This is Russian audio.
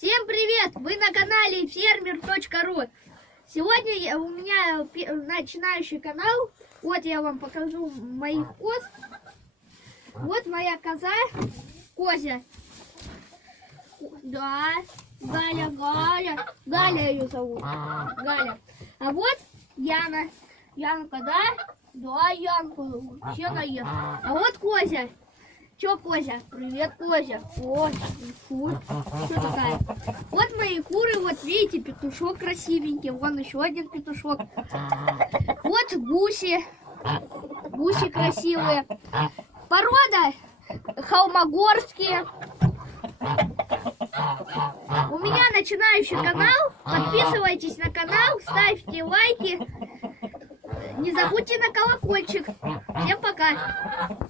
Всем привет! Вы на канале Фермер.ру. Сегодня у меня начинающий канал. Вот я вам покажу моих коз. Вот моя коза, Козя. Да, Галя ее зовут. Галя. А вот Яна. Янка, да? Да, Янка. Все наем. А вот Козя. Че, Козя? Привет, Козя. Ой, фу. Что такая? Вот мои куры, вот видите, петушок красивенький. Вон еще один петушок. Вот гуси. Гуси красивые. Порода холмогорские. У меня начинающий канал. Подписывайтесь на канал, ставьте лайки. Не забудьте на колокольчик. Всем пока.